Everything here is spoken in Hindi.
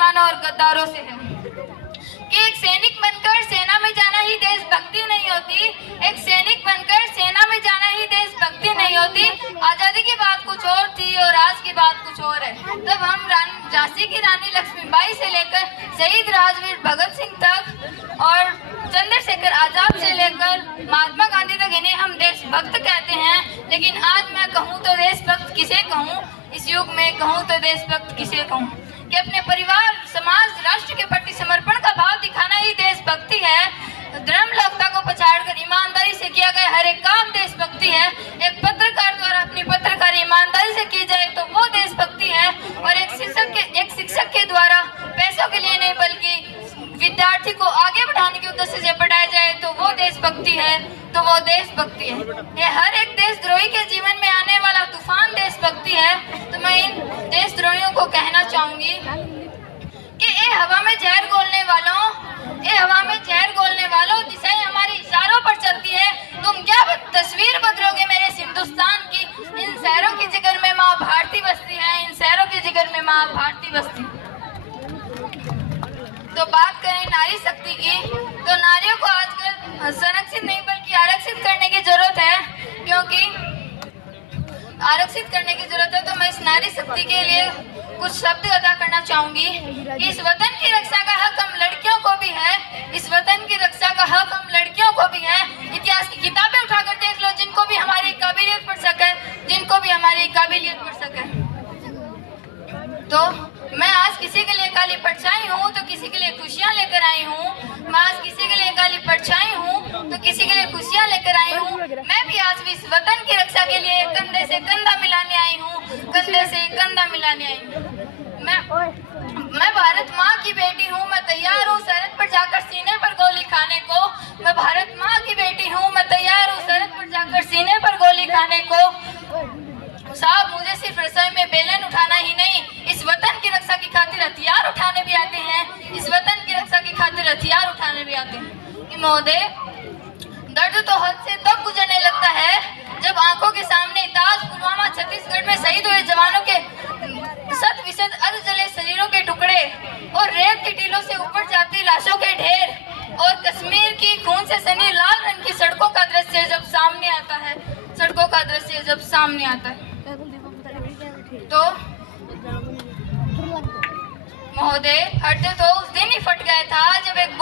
बेईमानों और गद्दारों से है कि एक सैनिक बनकर सेना में जाना ही देशभक्ति नहीं होती। एक सैनिक बनकर सेना में जाना ही देशभक्ति नहीं होती। आजादी की बात कुछ और थी और आज की बात कुछ और है। तब हम झांसी की रानी लक्ष्मीबाई से लेकर शहीद राजवीर भगत सिंह तक और चंद्रशेखर आजाद से लेकर महात्मा गांधी तक इन्हें हम देशभक्त कहते हैं। लेकिन आज मैं कहूँ तो देशभक्त किसे कहूँ, इस युग में कहूँ तो देशभक्त किसे कहूँ कि अपने परिवार, समाज, राष्ट्र के प्रति समर्पण का भाव दिखाना ही देशभक्ति है। धर्म लोकता को पछाड़कर ईमानदारी से किया गया हर एक काम देशभक्ति है। एक पत्रकार द्वारा अपनी पत्रकारी ईमानदारी से की जाए तो वो देशभक्ति है। और एक शिक्षक के द्वारा पैसों के लिए नहीं बल्कि विद्यार्थी को आगे बढ़ाने के उद्देश्य से पढ़ाया जाए तो वो देशभक्ति है, तो वो देशभक्ति है। ये हर एक देशद्रोही के जीवन में आने वाला तूफान देशभक्ति है। तो मैं इन देशद्रोहियों को कहना चाहूंगी कि ए हवा में जहर घोलने वालों, ए हवा में जहर घोलने वालों, दिशाएं हमारे इशारों पर चलती है। तुम क्या तस्वीर बदलोगे मेरे हिंदुस्तान की? इन शहरों की जिगर में माँ भारती बसती है, इन शहरों की जिगर में माँ भारती बसती। तो बात करें नारी शक्ति की, तो नारियों को आजकल संरक्षित नहीं बल्कि आरक्षित करने की जरूरत है, क्योंकि आरक्षित करने की जरूरत है। तो मैं इस नारी शक्ति के लिए कुछ शब्द अदा करना चाहूंगी। इस वतन की रक्षा का हक हम लड़कियों को भी है, इस वतन की रक्षा का हक हम लड़कियों को भी है। इतिहास की किताबें उठाकर देख लो, जिनको भी हमारी काबिलियत पढ़ सके, जिनको भी हमारी काबिलियत पढ़ सके। तो मैं आज किसी के लिए काली परछाई हूँ तो किसी के लिए खुशियाँ लेकर आई हूँ। मैं आज किसी के लिए काली परछाई हूँ तो किसी के लिए खुशियाँ लेकर आई हूँ। मैं भी आज इस वतन की रक्षा के लिए कंधे से कंधा मिलाने आई हूँ, कंधे से कंधा मिलाने आई हूँ। मैं भारत माँ की बेटी हूँ, मैं तैयार हूँ सरहद पर जाकर सीने पर गोली खाने को। मैं भारत माँ की बेटी हूँ, मैं तैयार हूँ सरहद पर जाकर सीने पर गोली खाने को। साहब, मुझे सिर्फ रसोई में बेलन उठाना ही नहीं, इस वतन की रक्षा की खातिर हथियार उठाने भी आते हैं। इस वतन की रक्षा की खातिर हथियार उठाने भी आते हैं। महोदय, दर्द तो हद से तब गुजरने लगता है जब आंखों के सामने इताज, पुलवामा, छत्तीसगढ़ में शहीद हुए जवानों के शत विशत अर्ध जले शरीरों के टुकड़े और रेत के टीलों से ऊपर जाती लाशों के ढेर और कश्मीर की खून से सनी लाल रंग की सड़कों का दृश्य जब सामने आता है, सड़कों का दृश्य जब सामने आता है, तो महोदय हृदय तो उस दिन ही फट गया था जब एक